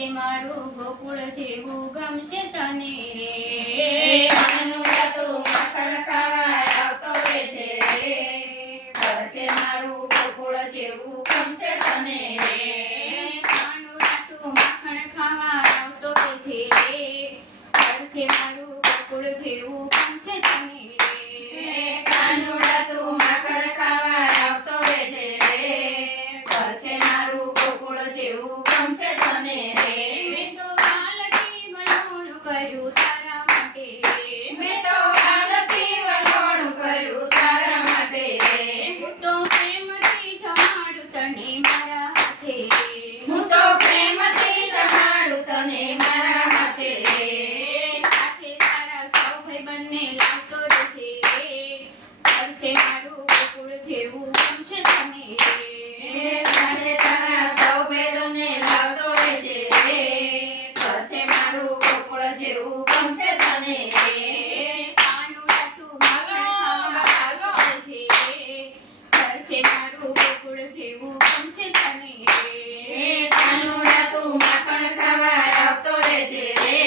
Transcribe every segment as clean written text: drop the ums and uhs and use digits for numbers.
છે મારું ગોકુળ જેવું ગમશે તને રે કાનુડા તું માખણ ખાવા આવતો રહેજે રે ઘર છે મારું ગોકુળ જેવું ગમશે તને રે કાનુડા તું માખણ ખાવા આવતો રહેજે રે ઘર છે મારું ગોકુળ જેવું ગમશે તને રે કાનુડા તું માખણ ખાવા આવતો રહેજે રે ઘર છે મારું ગોકુળ જેવું ગમશે તને રે મેં તો હાલથી વલોણું કર્યું તારા માટે મેં તો હાલથી વલોણું કર્યું તારા માટે રે હું તો પ્રેમથી જમાડું તને મારા હાથે હું તો પ્રેમથી જમાડું તને મારા હાથે રે સાથે તારા સૌ ભાઈબંધને લાવતો રહેજે ઘર છે મારું ગોકુળ જેવું ગમશે તને સાથે તારા સૌ ભેદોને લાવતો રહેજે રે ઘર છે મારું ગોકુળ જેવું ગમશે તને રે કાનુડા તું માખણ ખાવા આવતો રહેજે ઘર છે મારું ગોકુળ જેવું ગમશે તને કાનુડા તું માખણ ખાવા આવતો રહેજે રે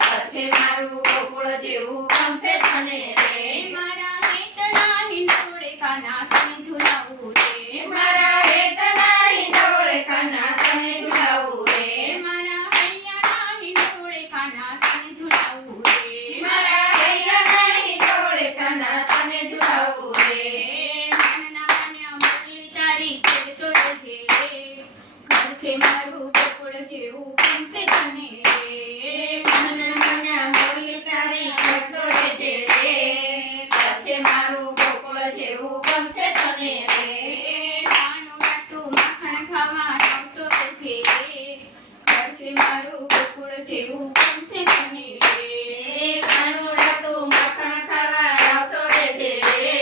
ઘર છે મારું ગોકુળ જેવું ગમશે તને રે મારા હેતના હિંડોળે કાના તને ઝુલાવું રે મારા હેતના હિંડોળે કાના તને ઝુલાવું રે મારા હૈયાના હિંડોળે કાના તને ઝુલાવું રે મારા હૈયાના હિંડોળે કાના તને ઝુલાવું રે માનના માન્યા મુરલી તારી છેડતો રહેજે ઘર છે મારું ગોકુળ જેવું ગમશે તને મનના મોરલી તારી છેડતો રહેજે રે ઘર છે મારું ગોકુળ જેવું ગમશે તને રે કાનુડા તું માખણ ખાવા આવતો રહેજે ઘર છે મારું ગોકુળ જેવું ગમશે તને કાનુડા તું માખણ ખાવા આવતો રહેજે રે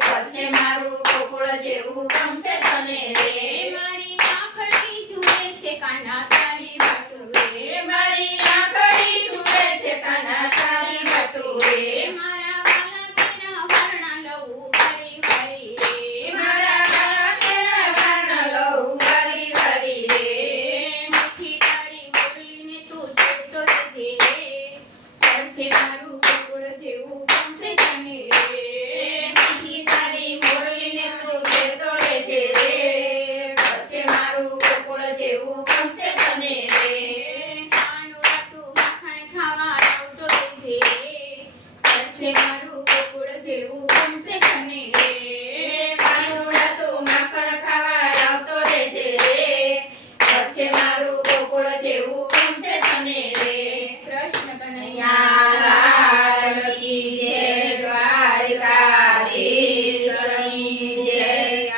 ઘર છે મારું ગોકુળ જેવું ગમશે તને રે મારી આંખડી જુએ છે કાના તારી વાટુરે મારી આંખડી જુએ છે કાના તારી વાટુરે મારા વાલા તેના વર્ણા લઉં વારી વારી રે મારા વાલા તેના વર્ણ લઉં વારી વારી રે મીઠી તારી બોલીને તું છેડતો રહેજે ઘર છે મારું ગોકુળ જેવું ગમશે તને મીઠી તારી બોલીને તું છેડતો રહેજે રે ઘર છે મારું ગોકુળ જેવું ગમશે તને રે કાનુડા તું માખણ ખાવા આવતો રહેજે ઘર છે મારું ગોકુળ જેવું ગમશે તને કાનુડા તું માખણ ખાવા આવતો રહેજે રે ઘર છે મારું ગોકુળ જેવું ગમશે તને રે કૃષ્ણ કનૈયા લાલ કી જય દ્વારિકાધીશની જય.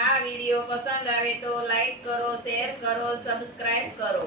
આ વિડિયો પસંદ આવે તો લાઈક કરો, શેર કરો, સબસ્ક્રાઇબ કરો.